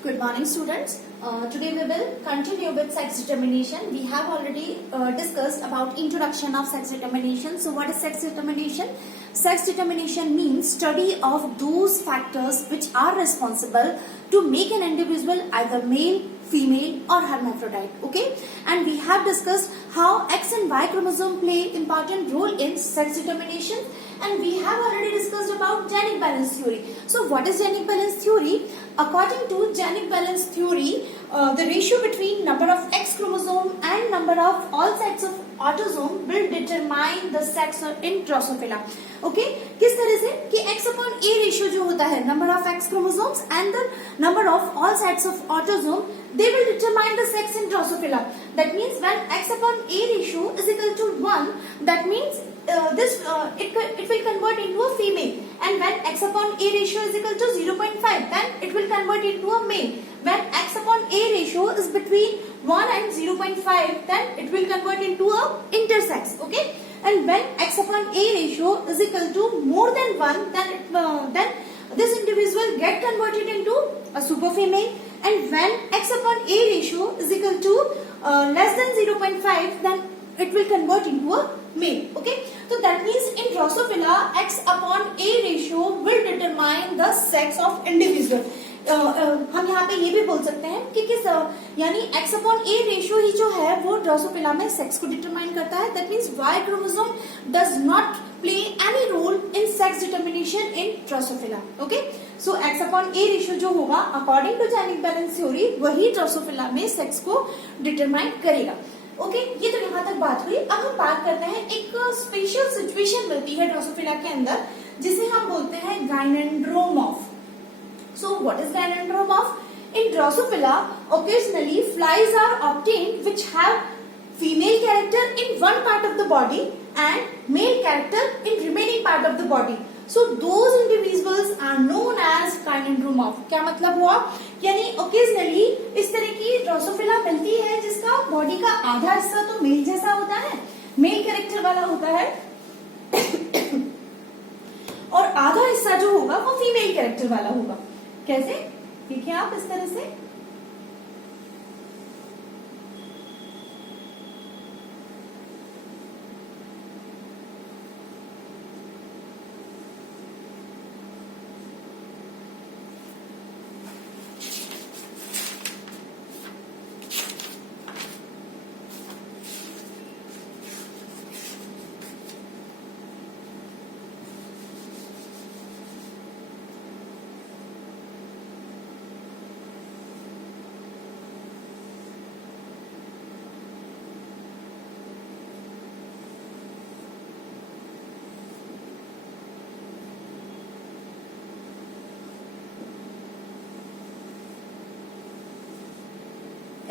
Good morning, students. Today we will continue with sex determination. We have already discussed about introduction of sex determination. So what is sex determination? Sex determination means study of those factors which are responsible to make an individual either male, female or hermaphrodite. Okay, and we have discussed how X and Y chromosome play important role in sex determination, and we have already discussed about genic balance theory. So what is genic balance theory? According to genic balance theory, the ratio between number of X chromosome and number of all sets of autosome will determine the sex in Drosophila. Okay, किस तरह से कि X upon A ratio जो होता है number of X chromosomes and the number of all sets of autosome, they will determine the sex in Drosophila. That means when X upon A ratio is equal to 1, that means it will convert into a female, and when X upon A ratio is equal to 0.5, then it will convert into a male. When X upon A ratio is between 1 and 0.5, then it will convert into a intersex. Okay, and when X upon A ratio is equal to more than 1, then this individual get converted into a super female, and when X upon A ratio is equal to less than 0.5, then it will convert into a male. Okay, so that means in Drosophila X upon A ratio will determine the sex of individual. हम यहाँ पे ये भी बोल सकते हैं कि किस यानी X upon A रेशियो ही जो है वो ड्रोसोफिला में सेक्स को डिटरमाइन करता है. That means Y chromosome does not play any role in sex determination in Drosophila. Okay, so X upon A ratio जो होगा according to genic balance theory वही ड्रोसोफिला में सेक्स को डिटरमाइन करेगा. ओके, ये तो यहाँ तक बात हुई. अब हम बात करते हैं एक स्पेशल सिचुएशन मिलती है ड्रोसोफिला के अंदर जिसे हम बोलते हैं गाइनेंड्रोमॉर्फ. So what is gynandromorph? In Drosophila, occasionally flies are obtained which have female character in one part of the body and male character in remaining part of the body. So those individuals are known as gynandromorph. क्या मतलब हुआ? यानी occasionally इस तरह की Drosophila मिलती है जिसका बॉडी का आधा हिस्सा तो मेल जैसा होता है, मेल कैरेक्टर वाला होता है, और आधा हिस्सा जो होगा वो फीमेल कैरेक्टर वाला होगा. कैसे देखिए आप इस तरह से.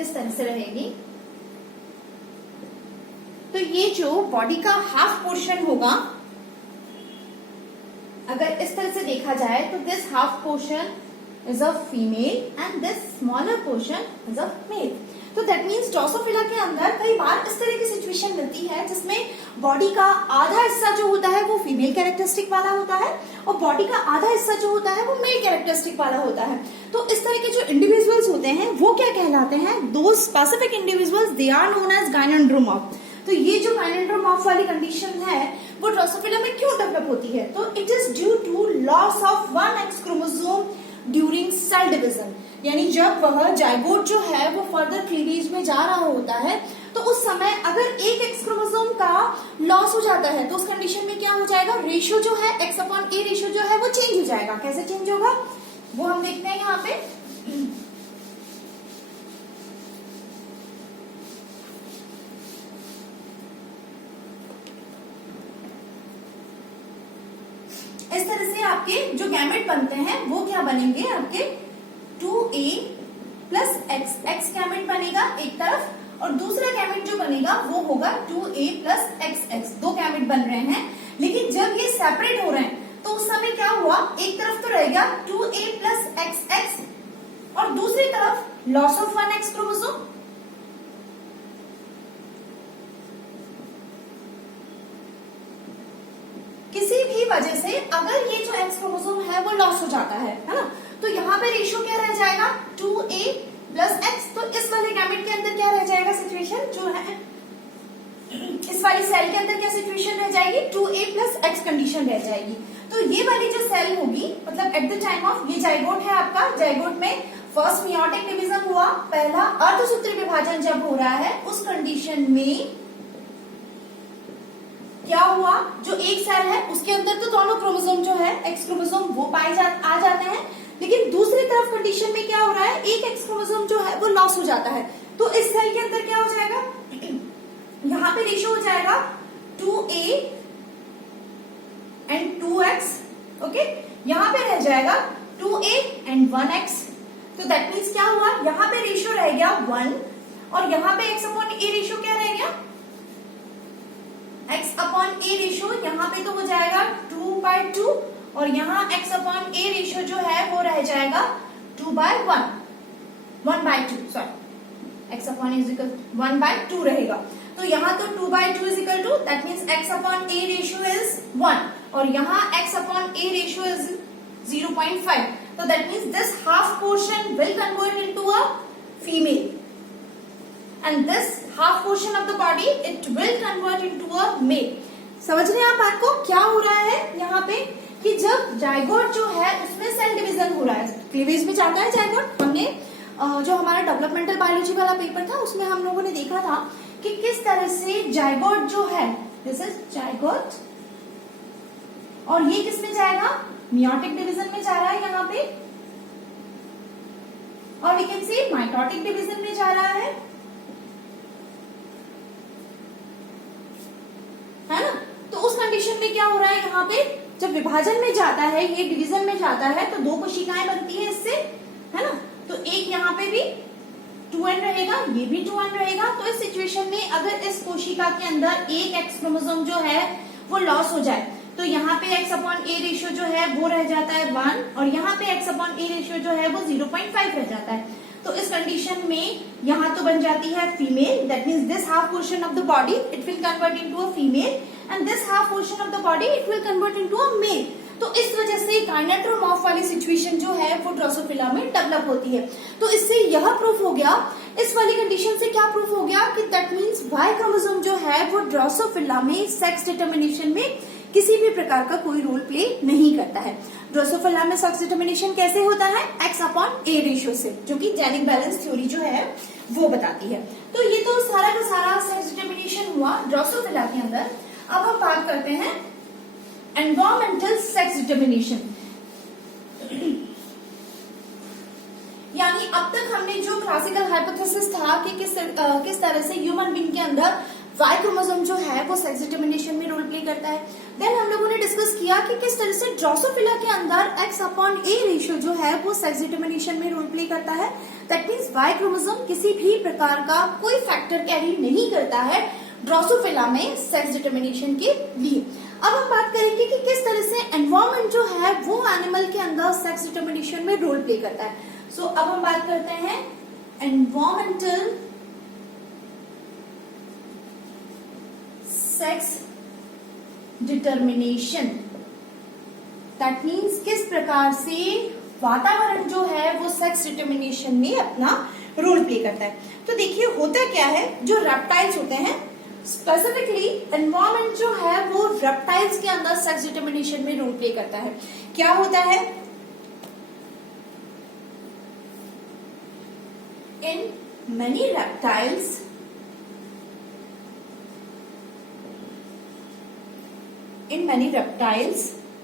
इस तरह से रहेगी. तो ये जो बॉडी का हाफ पोर्शन होगा अगर इस तरह से देखा जाए तो this half portion is a female and this smaller portion is a male. तो दैट मीन्स ड्रोसोफिला के अंदर कई बार इस तरह की सिचुएशन मिलती है जिसमें बॉडी का आधा हिस्सा जो होता है वो फीमेल कैरेक्टरिस्टिक वाला होता है और बॉडी का आधा हिस्सा जो होता है वो मेल कैरेक्टरिस्टिक वाला होता है. तो इस तरह के जो इंडिविजुअल्स होते हैं वो क्या कहलाते हैं? दो specific individuals they are known as gynandromorph. तो ये जो गाइनेंड्रोमॉर्फ वाली कंडीशन है वो ड्रोसोफिला में क्यों डेवलप होती है? तो it is due to loss of one X chromosome during cell division. यानी जब वह जाइगोट जो है वो फर्दर क्लीवेज में जा रहा होता है तो उस समय अगर एक एक्स क्रोमोसोम का लॉस हो जाता है तो उस कंडीशन में क्या हो जाएगा? रेशियो जो है एक्स अपॉन ए रेशियो जो है वो चेंज हो जाएगा. कैसे चेंज होगा वो हम देखते हैं यहाँ पे. इस तरह से आपके जो गैमेट बनते हैं वो क्या बनेंगे? आपके 2a plus x. X gamete बनेगा एक तरफ और दूसरा गैमेट जो बनेगा वो होगा 2a प्लस एक्स. दो गैमेट बन रहे हैं, लेकिन जब ये सेपरेट हो रहे हैं तो उस समय क्या हुआ? एक तरफ तो रह गया 2a प्लस एक्स और दूसरी तरफ loss of one X chromosome. किसी भी वजह से अगर ये जो एक्स क्रोमोसोम है वो लॉस हो जाता है ना, तो यहाँ यहाँ पे रेशियो क्या रह जाएगा 2a प्लस एक्स। तो इस वाले गैमेट के अंदर क्या रह जाएगा सिचुएशन जो है, इस वाली सेल के अंदर क्या सिचुएशन रह जाएगी 2a प्लस एक्स कंडीशन रह जाएगी। तो ये वाली जो सेल होगी, मतलब एट द टाइम ऑफ, ये जाइगोट है आपका, जाइगोट में फर्स्ट मियोटिक डिवीजन हुआ, पहला अर्धसूत्री विभाजन जब हो रहा है उस कंडीशन में क्या हुआ, जो एक सेल है उसके अंदर तो दोनों क्रोमोसोम जो है एक्स क्रोमोसोम वो आ जाते हैं, लेकिन दूसरी तरफ कंडीशन में क्या हो रहा है, एक एक्स क्रोमोसोम जो है वो लॉस हो जाता है। तो इस सेल के अंदर क्या हो जाएगा, यहाँ पे रेशियो हो जाएगा 2a एंड 2x, ओके, यहाँ पे रह जाएगा 2a एंड 1x। तो दैट मीन्स क्या हुआ, यहाँ पे रेशियो रह गया 1 और यहाँ पे x अपॉन a रेशियो क्या रह गया, x अपॉन a रेशियो यहाँ पे तो हो जाएगा 2/2 और यहाँ x अपॉन a रेशियो जो है वो रह जाएगा 2/1, 1/2, sorry, x upon a is equal 1/2 रहेगा। तो यहाँ तो 2/2 is equal to, that means x upon a ratio is 1 और यहाँ x upon a ratio is 0.5। तो that means this half portion will convert into a female and this half portion of the body it will convert into a male। समझ रहे हैं आप बात को, क्या हो रहा है यहाँ पे कि जब जाइगोट जो है उसमें सेल डिवीजन हो रहा है, क्लीवेज में जाता है जाइगोट। हमने जो हमारा डेवलपमेंटल बायोलॉजी वाला पेपर था उसमें हम लोगों ने देखा था कि किस तरह से जाइगोट जो है, दिस इज जाइगोट, और ये किस में जाएगा, मियोटिक डिवीजन में जा रहा है यहाँ पे, और we can see mitotic division में जा रहा है ना। तो उस कंडीशन में क्या हो रहा है, यहाँ पे जब विभाजन में जाता है, ये डिवीजन में जाता है तो 2 कोशिकाएं बनती है इससे, है ना। तो एक यहाँ पे भी 2n रहेगा, ये भी 2n रहेगा। तो इस सिचुएशन में अगर इस कोशिका के अंदर एक एक्स क्रोमोसोम जो है वो लॉस हो जाए तो यहाँ पे x अपॉन a रेशियो जो है वो रह जाता है 1 और यहाँ पे x अपॉन a रेशियो जो है वो 0.5 रह जाता है। तो इस कंडीशन में यहाँ तो बन जाती है female, that means this half portion of the body it will convert into a female and this half portion of the body it will convert into a male. तो इस वजह से काइनेट्रोमॉर्फ वाली सिचुएशन जो है वो ड्रोसोफिला में डेवलप होती है। तो इससे यह प्रूफ हो गया, इस वाली कंडीशन से क्या प्रूफ हो गया कि दैट मीन्स वाई क्रोमोसोम जो है वो ड्रोसोफिला में सेक्स डिटर्मिनेशन में किसी भी प्रकार का कोई रोल प्ले नहीं करता है। ड्रोसोफिला में सेक्स डिटर्मिनेशन कैसे होता है, x अपॉन a रेशियो से, जो कि जेनिक बैलेंस थ्योरी जो है वो बताती है। तो ये तो सारा का सारा सेक्स डिटर्मिनेशन हुआ ड्रोसोफिला के अंदर। अब हम बात करते हैं एनवायरमेंटल सेक्स डिटर्मिनेशन। यानी अब तक हमने जो क्लासिकल हाइपोथेसिस था कि किस तरह से ह्यूमन बीइंग के अंदर वाई क्रोमोसोम जो है वो सेक्स डिटर्मिनेशन में रोल प्ले करता है। देन हम लोगों ने डिस्कस किया कि किस तरह से ड्रोसोफिला के अंदर x अपॉन a रेशियो जो है वो सेक्स डिटर्मिनेशन में रोल प्ले करता है। दैट मीन्स वाई क्रोमोसोम किसी भी प्रकार का कोई फैक्टर कैरी नहीं करता है ड्रोसोफिला में सेक्स डिटर्मिनेशन के लिए। अब हम बात करेंगे कि किस तरह से एनवायरमेंट जो है वो एनिमल के अंदर सेक्स डिटर्मिनेशन में रोल प्ले करता है। सो अब हम बात करते हैं environmental sex determination. That means किस प्रकार से वातावरण जो है वो सेक्स डिटर्मिनेशन में अपना रोल प्ले करता है। तो देखिए होता क्या है, जो रेप्टाइल्स होते हैं स्पेसिफिकली एनवायरमेंट जो है वो रेप्टाइल्स के अंदर सेक्स डिटर्मिनेशन में रोल प्ले करता है। क्या होता है, in many reptiles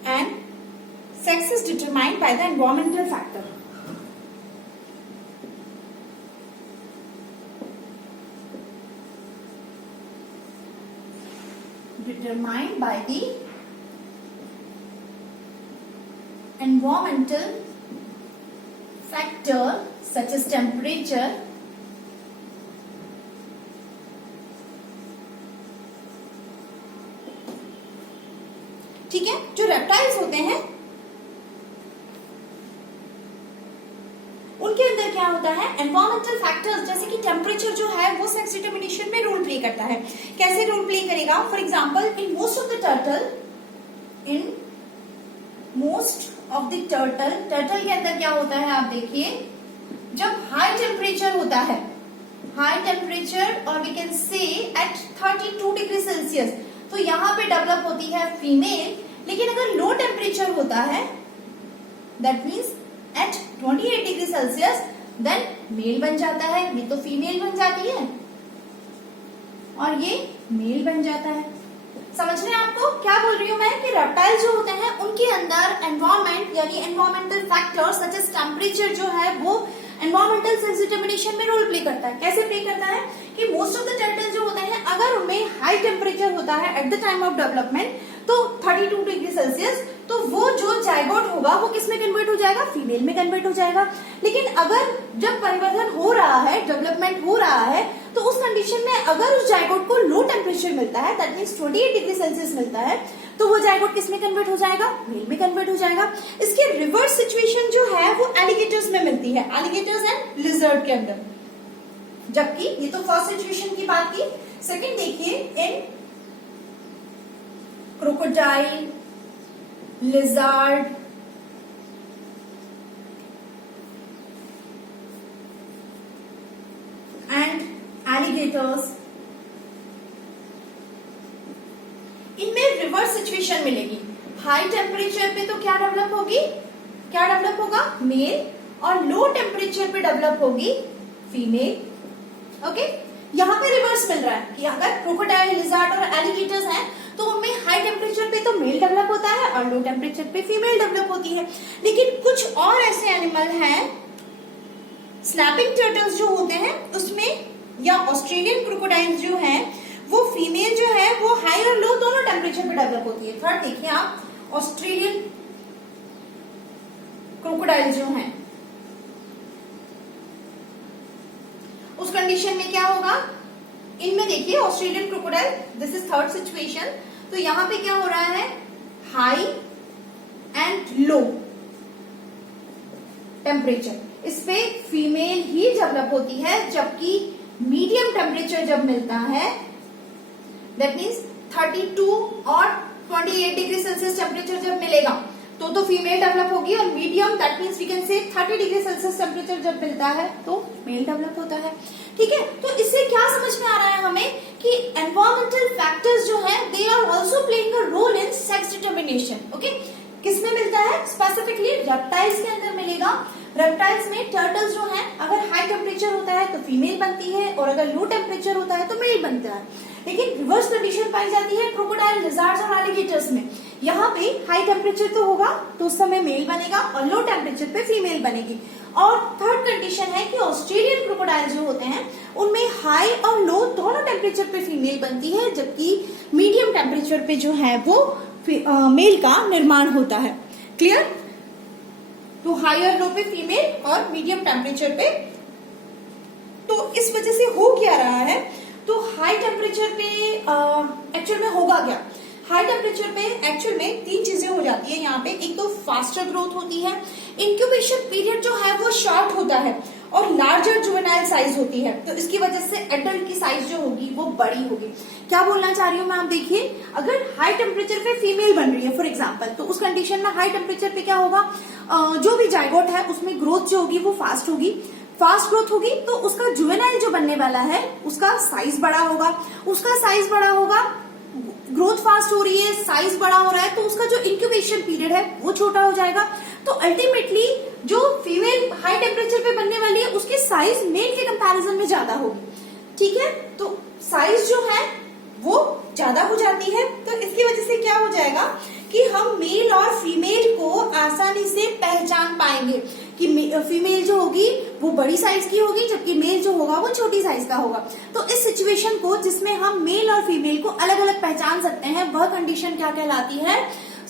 and sex is determined by the environmental factor. Determined by the environmental factor such as temperature, ठीक है। जो रेप्टाइल्स होते हैं उनके अंदर क्या होता है, एनवायरमेंटल फैक्टर्स जैसे कि टेम्परेचर जो है वो सेक्स डिटर्मिनेशन में रोल प्ले करता है। कैसे रोल प्ले करेगा, for example in most of the turtle, turtle के अंदर क्या होता है आप देखिए, जब हाई टेम्परेचर होता है, हाई टेम्परेचर और we can say at 32 degree Celsius, तो यहाँ पे डेवलप होती है फीमेल। लेकिन अगर लो टेम्परेचर होता है that means at 28 degree Celsius, then male बन जाता है। ये तो फीमेल बन जाती है और ये मेल बन जाता है। समझ रहे हैं आपको क्या बोल रही हूं मैं, कि रेप्टाइल जो होते हैं उनके अंदर एनवायरमेंट यानी environmental factors such as temperature जो है वो एनवायरमेंटल सेक्स डिटरमिनेशन में रोल प्ले करता है। कैसे प्ले करता है कि मोस्ट ऑफ द टर्टल जो होते हैं अगर उनमें हाई टेम्परेचर होता है eight the time of development, तो 32 डिग्री सेल्सियस, तो वो जो जायगोट होगा वो किस में कन्वर्ट हो जाएगा, फीमेल में कन्वर्ट हो जाएगा। लेकिन अगर जब परिवर्तन हो रहा है, डेवलपमेंट हो रहा है, तो उस कंडीशन में अगर उस जायगोट को लो टेम्परेचर मिलता है दैट मीन्स 28 डिग्री सेल्सियस मिलता है, तो वो जायगोट किस में कन्वर्ट हो जाएगा, मेल में कन्वर्ट हो जाएगा। इसकी रिवर्स सिचुएशन जो है वो एलिगेटर्स में मिलती है, एलिगेटर्स एंड लिजर्ड के अंदर। जबकि ये तो फर्स्ट सिचुएशन की बात की। सेकंड देखिए, इन क्रोकोडाइल, लिजर्ड, एंड एलिगेटर्स, इनमें रिवर्स सिचुएशन मिलेगी। हाई टेम्परेचर पे तो क्या डेवलप होगी, क्या डेवलप होगा, मेल, और लो टेम्परेचर पे डेवलप होगी फीमेल। ओके, यहाँ पे रिवर्स मिल रहा है कि अगर क्रोकोडाइल, लिजर्ड और एलिगेटर्स हैं तो उनमें हाई टेम्परेचर पे तो मेल डेवलप होता है और लो टेम्परेचर पे फीमेल डेवलप होती है। लेकिन कुछ और ऐसे एनिमल हैं, स्नैपिंग टर्टल्स जो होते हैं उसमें, या ऑस्ट्रेलियन क्रोकोडाइल्स जो हैं, वो फीमेल जो है वो हाई और लो दोनों टेम्परेचर पे डेवलप होती है। थर्ड देखिए आप, ऑस्ट्रेलियन क्रोकोडाइल जो हैं उस कंडीशन में क्या होगा, इनमें देखिए Australian crocodile, this is third situation, तो यहां पे क्या हो रहा है, हाई एंड लो टेम्परेचर, इस पे फीमेल ही डेवलप होती है। जबकि मीडियम टेम्परेचर जब मिलता है दैट मीन्स 32 और 28 डिग्री सेल्सियस टेम्परेचर जब मिलेगा तो फीमेल डेवलप होगी, और medium that means we can say 30 degree Celsius temperature जब मिलता है तो मेल डेवलप होता है। ठीक है, तो इससे क्या समझ में आ रहा है हमें कि एनवायरमेंटल फैक्टर्स जो हैं they are also playing a role in sex determination. Okay, किसमें मिलता है, स्पेसिफिकली रेप्टाइल्स के अंदर मिलेगा। रेप्टाइल्स में टर्टल्स जो हैं अगर हाई टेम्परेचर होता है तो फीमेल बनती है और अगर लो टेम्परेचर होता है तो मेल बनता है। लेकिन रिवर्स कंडीशन पाई जाती है क्रोकोडाइल, लिजर्ड्स और एलिगेटर्स में। यहाँ पे हाई टेम्परेचर तो होगा तो उस समय मेल बनेगा और लो टेम्परेचर पे फीमेल बनेगी। और थर्ड कंडीशन है कि ऑस्ट्रेलियन क्रोकोडाइल जो होते हैं उनमें हाई और लो दोनों टेम्परेचर पे फीमेल बनती है, जबकि मीडियम टेम्परेचर पे जो है वो मेल का निर्माण होता है। क्लियर, तो हाई और लो पे फीमेल और मीडियम टेम्परेचर पे। तो इस वजह से हो क्या रहा है, तो हाई टेम्परेचर पे एक्चुअल में होगा क्या, हाई टेम्परेचर पे एक्चुअल में तीन चीजें हो जाती है यहाँ पे। एक तो फास्टर ग्रोथ होती है, इंक्यूबेशन पीरियड जो है वो शॉर्ट होता है, और लार्जर जुवेनाइल साइज होती है। तो इसकी वजह से एडल्ट की साइज जो होगी वो बड़ी होगी। क्या बोलना चाह रही हूँ मैं, आप देखिए, अगर हाई टेम्परेचर पे फीमेल बन रही है फॉर एग्जाम्पल, तो उस कंडीशन में हाई टेम्परेचर पे क्या होगा, जो भी जायगोट है उसमें ग्रोथ जो होगी वो फास्ट होगी। फास्ट ग्रोथ होगी तो उसका जुवेनाइल जो बनने वाला है उसका साइज बड़ा होगा, उसका साइज बड़ा होगा, ग्रोथ फास्ट हो रही है, साइज बड़ा हो रहा है, तो उसका जो इंक्यूबेशन पीरियड है वो छोटा हो जाएगा। तो अल्टीमेटली जो फीमेल हाई टेम्परेचर पे बनने वाली है उसकी साइज मेल के कंपैरिजन में ज्यादा होगी। ठीक है, तो साइज जो है वो ज्यादा हो जाती है। तो इसकी वजह से क्या हो जाएगा कि हम मेल और फीमेल को आसानी से पहचान पाएंगे कि फीमेल जो होगी वो बड़ी साइज की होगी, जबकि मेल जो होगा वो छोटी साइज का होगा। तो इस सिचुएशन को जिसमें हम मेल और फीमेल को अलग अलग पहचान सकते हैं वह कंडीशन क्या कहलाती है,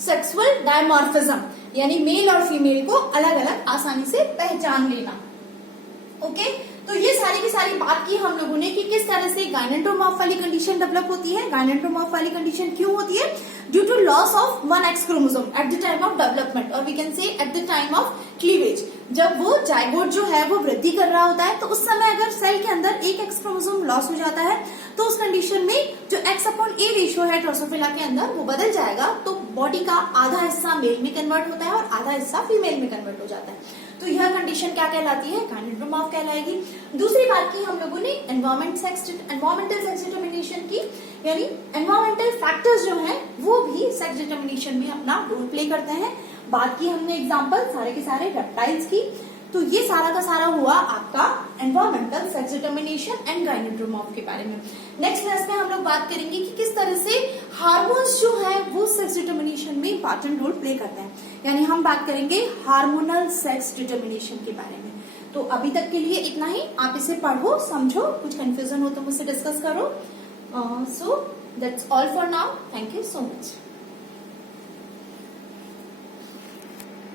सेक्सुअल डायमॉर्फिज्म, यानी मेल और फीमेल को अलग अलग आसानी से पहचान लेना। ओके, तो ये सारी की सारी बात की हम लोगों ने कि किस तरह से गायनेटोमॉर्फ वाली कंडीशन डेवलप होती है। गायनेटोमॉर्फ वाली कंडीशन क्यों होती है, due to loss of one X chromosome at the time of development, और we can say at the time of cleavage. जब वो जाइगोट जो है वो वृद्धि कर रहा होता है, तो उस समय अगर सेल के अंदर एक एक्स क्रोमोसोम लॉस हो जाता है तो उस कंडीशन में जो X/A रेशियो है ड्रोसोफिला के अंदर वो बदल जाएगा। तो बॉडी का आधा हिस्सा मेल में कन्वर्ट होता है और आधा हिस्सा फीमेल में कन्वर्ट हो जाता है। तो यह कंडीशन क्या कहलाती है? गायनेटोमॉर्फ कहलाएगी। दूसरी बात की हम लोगों ने एनवायरमेंटल सेक्स डिटर्मिनेशन की, यानी एनवायरमेंटल फैक्टर्स जो हैं वो भी सेक्स डिटर्मिनेशन में अपना रोल प्ले करते हैं। बात की हमने एग्जांपल सारे के सारे रेप्टाइल्स की। तो ये सारा का सारा हुआ आपका एनवायरमेंटल सेक्स डिटर्मिनेशन एंड गायनेटोमॉर्फ के बारे में। नेक्स्ट क्लास में हम लोग बात करेंगे कि किस तरह से हार्मोन्स जो है वो सेक्स डिटर्मिनेशन में इंपॉर्टेंट रोल प्ले करते हैं, यानी हम बात करेंगे हार्मोनल सेक्स डिटर्मिनेशन के बारे में। तो अभी तक के लिए इतना ही। आप इसे पढ़ो, समझो, कुछ कंफ्यूजन हो तो मुझसे डिस्कस करो। So that's all for now. Thank you so much.